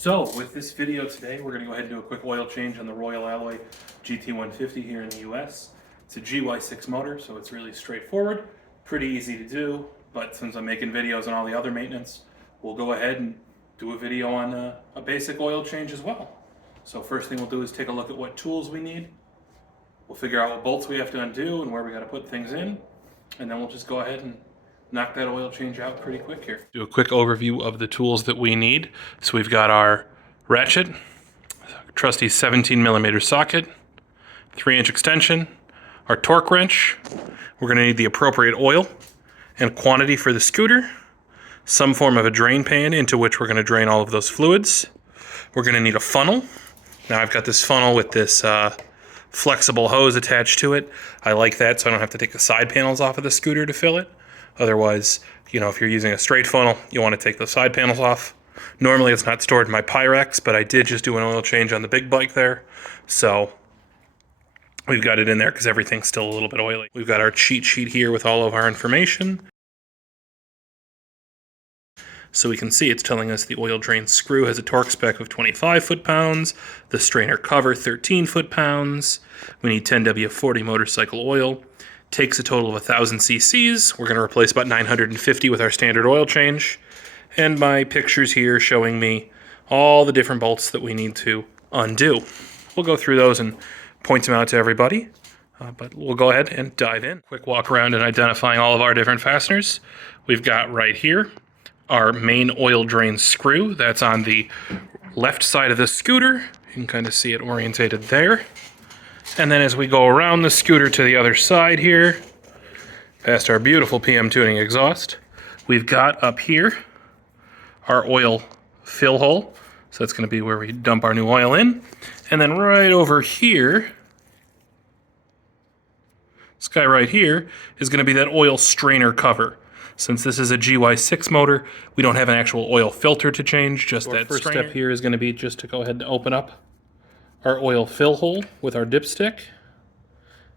So with this video today, we're going to go ahead and do a quick oil change on the Royal Alloy GT150 here in the US. It's a GY6 motor, so it's really straightforward, pretty easy to do, but since I'm making videos on all the other maintenance, we'll go ahead and do a video on a basic oil change as well. So first thing we'll do is take a look at what tools we need. We'll figure out what bolts we have to undo and where we got to put things in, and then we'll just go ahead and knock that oil change out pretty quick here. Do a quick overview of the tools that we need. So we've got our ratchet, trusty 17mm socket, 3-inch extension, our torque wrench. We're going to need the appropriate oil and quantity for the scooter, some form of a drain pan into which we're going to drain all of those fluids. We're going to need a funnel. Now I've got this funnel with this flexible hose attached to it. I like that so I don't have to take the side panels off of the scooter to fill it. Otherwise, if you're using a straight funnel, you want to take the side panels off. Normally it's not stored in my Pyrex, but I did just do an oil change on the big bike there. So we've got it in there because everything's still a little bit oily. We've got our cheat sheet here with all of our information. So we can see it's telling us the oil drain screw has a torque spec of 25 foot-pounds, the strainer cover 13 foot-pounds. We need 10W40 motorcycle oil. Takes a total of 1,000 cc's. We're going to replace about 950 with our standard oil change. And my pictures here showing me all the different bolts that we need to undo. We'll go through those and point them out to everybody. But we'll go ahead and dive in. Quick walk around and identifying all of our different fasteners. We've got right here our main oil drain screw. That's on the left side of the scooter. You can kind of see it orientated there. And then as we go around the scooter to the other side here, past our beautiful PM Tuning exhaust, we've got up here our oil fill hole. So that's going to be where we dump our new oil in. And then right over here, this guy right here is going to be that oil strainer cover. Since this is a GY6 motor, we don't have an actual oil filter to change, just that strainer. First step here is going to be just to go ahead and open up our oil fill hole with our dipstick.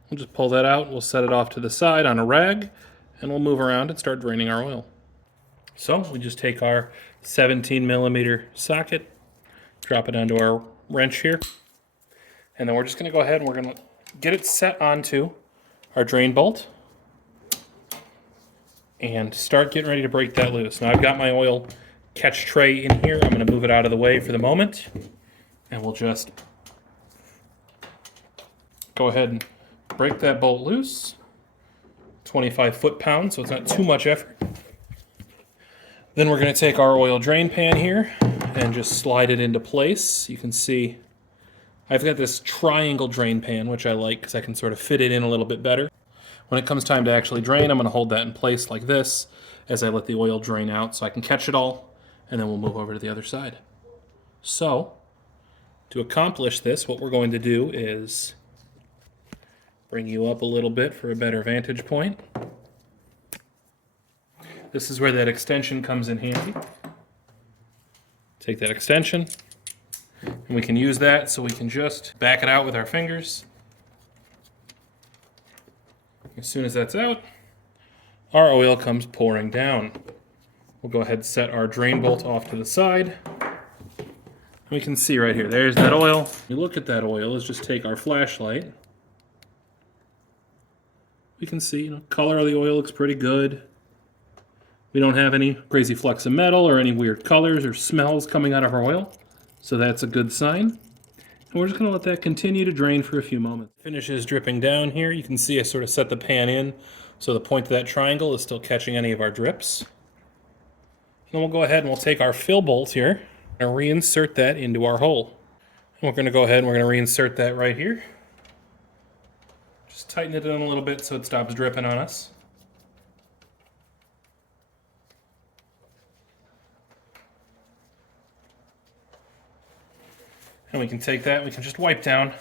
We'll just pull that out, we'll set it off to the side on a rag, and we'll move around and start draining our oil. So we just take our 17mm socket, drop it onto our wrench here, and then we're just going to go ahead and we're going to get it set onto our drain bolt and start getting ready to break that loose. Now I've got my oil catch tray in here. I'm going to move it out of the way for the moment, and we'll just go ahead and break that bolt loose. 25 foot-pounds, so it's not too much effort. Then we're going to take our oil drain pan here and just slide it into place. You can see I've got this triangle drain pan, which I like because I can sort of fit it in a little bit better. When it comes time to actually drain, I'm going to hold that in place like this as I let the oil drain out so I can catch it all, and then we'll move over to the other side. So, to accomplish this, what we're going to do is bring you up a little bit for a better vantage point. This is where that extension comes in handy. Take that extension, and we can use that so we can just back it out with our fingers. As soon as that's out, our oil comes pouring down. We'll go ahead and set our drain bolt off to the side. We can see right here, there's that oil. We look at that oil, let's just take our flashlight. We can see, color of the oil looks pretty good. We don't have any crazy flecks of metal or any weird colors or smells coming out of our oil, so that's a good sign. And we're just going to let that continue to drain for a few moments. Finishes dripping down here. You can see I sort of set the pan in so the point of that triangle is still catching any of our drips. And then we'll go ahead and we'll take our fill bolt here and reinsert that into our hole. And we're going to go ahead and we're going to reinsert that right here. Just tighten it in a little bit so it stops dripping on us. And we can take that and we can just wipe down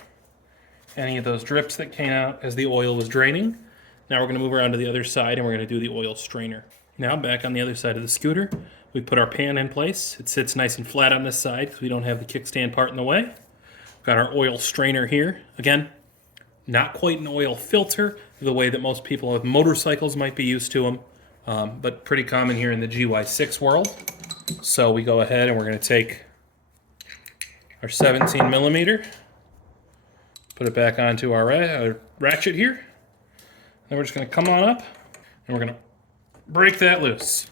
any of those drips that came out as the oil was draining. Now we're going to move around to the other side and we're going to do the oil strainer. Now back on the other side of the scooter, we put our pan in place. It sits nice and flat on this side because we don't have the kickstand part in the way. We've got our oil strainer here. Again, not quite an oil filter the way that most people with motorcycles might be used to them, but pretty common here in the GY6 world. So we go ahead and we're going to take our 17 millimeter. Put it back onto our ratchet here. Then we're just going to come on up and we're going to break that loose.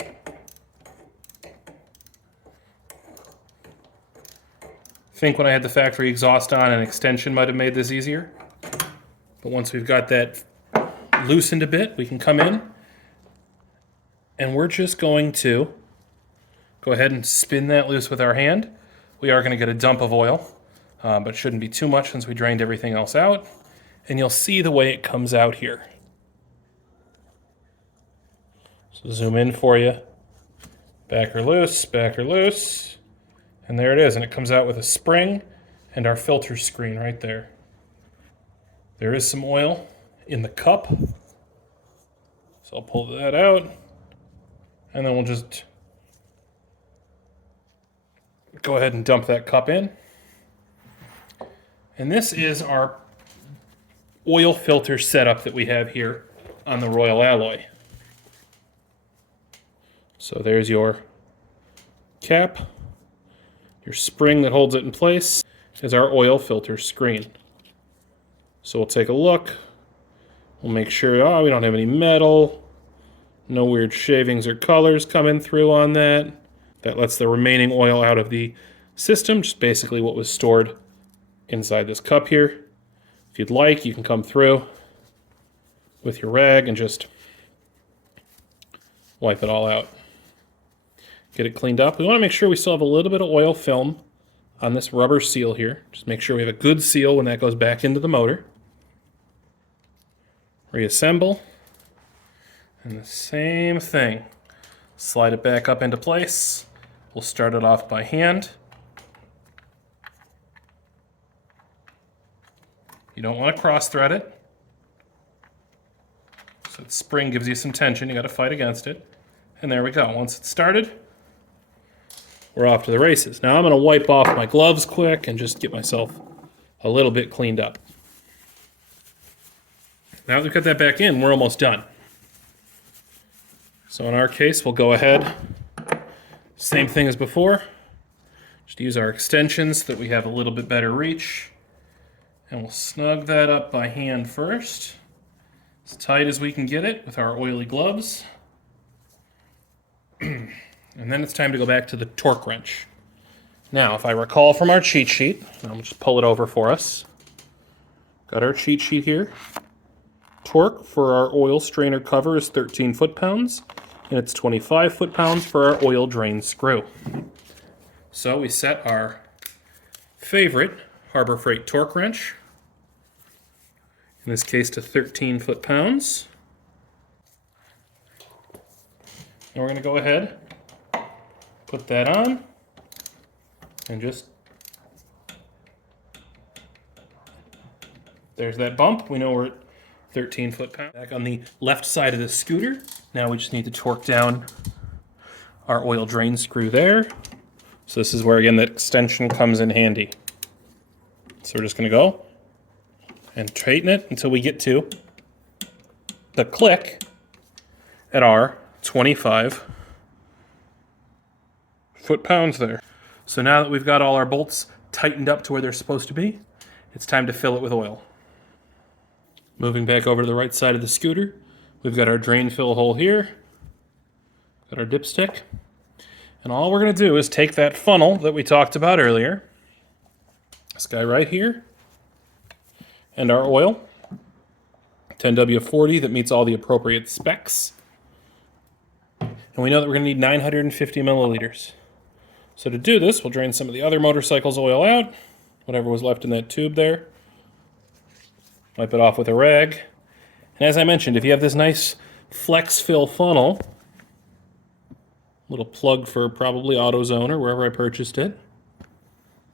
I think when I had the factory exhaust on, an extension might have made this easier. But once we've got that loosened a bit, we can come in and we're just going to go ahead and spin that loose with our hand. We are going to get a dump of oil, but shouldn't be too much since we drained everything else out. And you'll see the way it comes out here. So zoom in for you. Back her loose, and there it is. And it comes out with a spring and our filter screen right there. There is some oil in the cup. So I'll pull that out, and then we'll just go ahead and dump that cup in. And this is our oil filter setup that we have here on the Royal Alloy. So there's your cap. Your spring that holds it in place is our oil filter screen. So we'll take a look. We'll make sure, we don't have any metal. No weird shavings or colors coming through on that. That lets the remaining oil out of the system, just basically what was stored inside this cup here. If you'd like, you can come through with your rag and just wipe it all out. Get it cleaned up. We want to make sure we still have a little bit of oil film on this rubber seal here. Just make sure we have a good seal when that goes back into the motor. Reassemble. And the same thing. Slide it back up into place. We'll start it off by hand. You don't want to cross thread it. So the spring gives you some tension. You got to fight against it. And there we go. Once it's started, we're off to the races. Now I'm going to wipe off my gloves quick and just get myself a little bit cleaned up. Now that we've got that back in, we're almost done. So in our case, we'll go ahead, same thing as before. Just use our extensions so that we have a little bit better reach. And we'll snug that up by hand first, as tight as we can get it with our oily gloves. And then it's time to go back to the torque wrench. Now, if I recall from our cheat sheet, I'll just pull it over for us. Got our cheat sheet here. Torque for our oil strainer cover is 13 foot-pounds, and it's 25 foot-pounds for our oil drain screw. So we set our favorite Harbor Freight torque wrench, in this case to 13 foot-pounds. And we're going to go ahead, put that on, and just, there's that bump. We know we're at 13 foot-pounds. Back on the left side of the scooter. Now we just need to torque down our oil drain screw there. So this is where, again, that extension comes in handy. So we're just going to go and tighten it until we get to the click at our 25 foot-pounds there. So now that we've got all our bolts tightened up to where they're supposed to be, it's time to fill it with oil. Moving back over to the right side of the scooter, we've got our drain fill hole here, got our dipstick, and all we're going to do is take that funnel that we talked about earlier, this guy right here, and our oil, 10W40 that meets all the appropriate specs, and we know that we're going to need 950 milliliters. So to do this, we'll drain some of the other motorcycle's oil out, whatever was left in that tube there. Wipe it off with a rag. And as I mentioned, if you have this nice flex fill funnel, little plug for probably AutoZone or wherever I purchased it,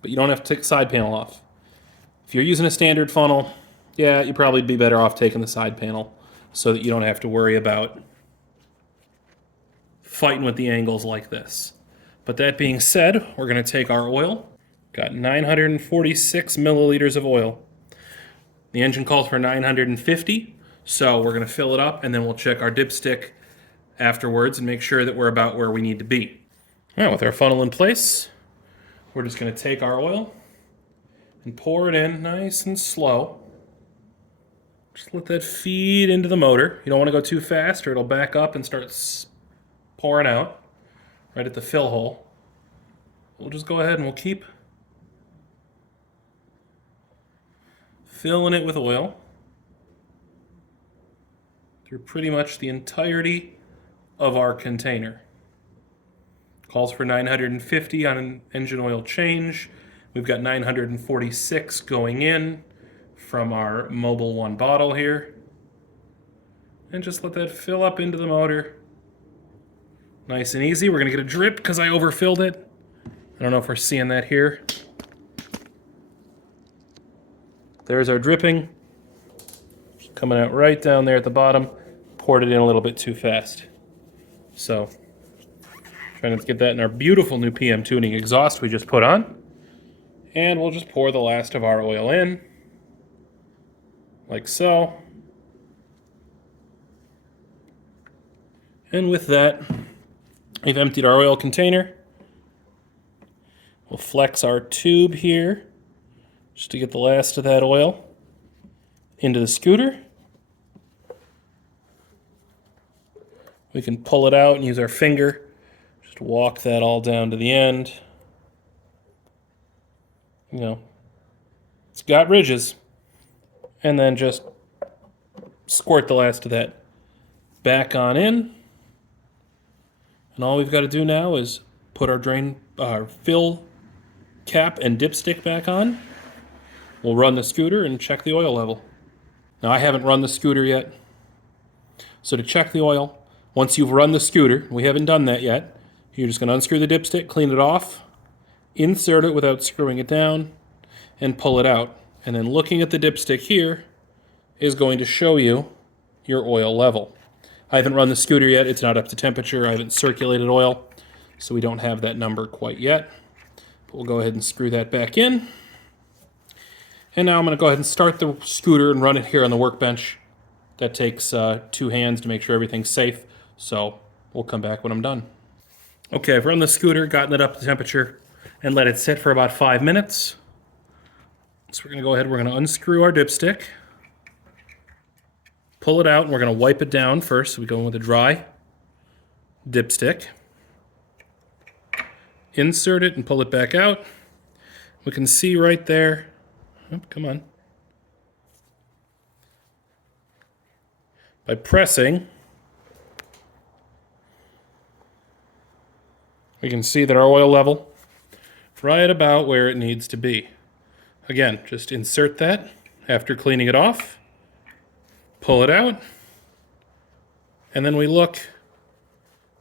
but you don't have to take the side panel off. If you're using a standard funnel, yeah, you'd probably be better off taking the side panel so that you don't have to worry about fighting with the angles like this. But that being said, we're going to take our oil. Got 946 milliliters of oil. The engine calls for 950, so we're going to fill it up, and then we'll check our dipstick afterwards and make sure that we're about where we need to be. Now, with our funnel in place, we're just going to take our oil and pour it in nice and slow. Just let that feed into the motor. You don't want to go too fast or it'll back up and start pouring out right at the fill hole. We'll just go ahead and we'll keep filling it with oil through pretty much the entirety of our container. Calls for 950 on an engine oil change. We've got 946 going in from our Mobil 1 bottle here. And just let that fill up into the motor. Nice and easy. We're going to get a drip because I overfilled it. I don't know if we're seeing that here. There's our dripping. Coming out right down there at the bottom. Poured it in a little bit too fast. So, trying to get that in our beautiful new PM Tuning exhaust we just put on. And we'll just pour the last of our oil in. Like so. And with that, we've emptied our oil container. We'll flex our tube here just to get the last of that oil into the scooter. We can pull it out and use our finger. Just walk that all down to the end. You know, it's got ridges. And then just squirt the last of that back on in. And all we've got to do now is put our fill cap and dipstick back on. We'll run the scooter and check the oil level. Now I haven't run the scooter yet. So to check the oil, once you've run the scooter, we haven't done that yet, you're just going to unscrew the dipstick, clean it off, insert it without screwing it down, and pull it out. And then looking at the dipstick here is going to show you your oil level. I haven't run the scooter yet. It's not up to temperature. I haven't circulated oil, so we don't have that number quite yet. But we'll go ahead and screw that back in. And now I'm going to go ahead and start the scooter and run it here on the workbench. That takes 2 hands to make sure everything's safe, so we'll come back when I'm done. Okay, I've run the scooter, gotten it up to temperature, and let it sit for about 5 minutes. So we're going to go ahead, we're going to unscrew our dipstick, pull it out, and we're going to wipe it down first. So we go in with a dry dipstick, insert it and pull it back out. We can see right there, oh, come on, by pressing, we can see that our oil level is right about where it needs to be. Again, just insert that after cleaning it off, pull it out, and then we look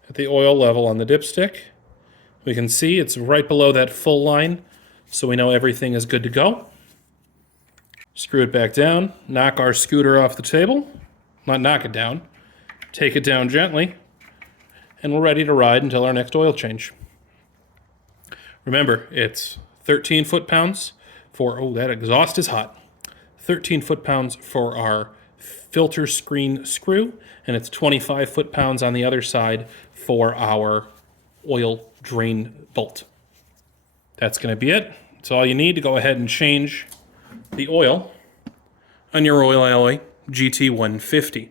at the oil level on the dipstick. We can see it's right below that full line, so we know everything is good to go. Screw it back down, knock our scooter off the table, not knock it down, take it down gently, and we're ready to ride until our next oil change. Remember, it's 13 foot-pounds for, oh, that exhaust is hot. 13 foot-pounds for our filter screen screw, and it's 25 foot-pounds on the other side for our oil drain bolt. That's going to be it. That's all you need to go ahead and change the oil on your Royal Alloy GT150.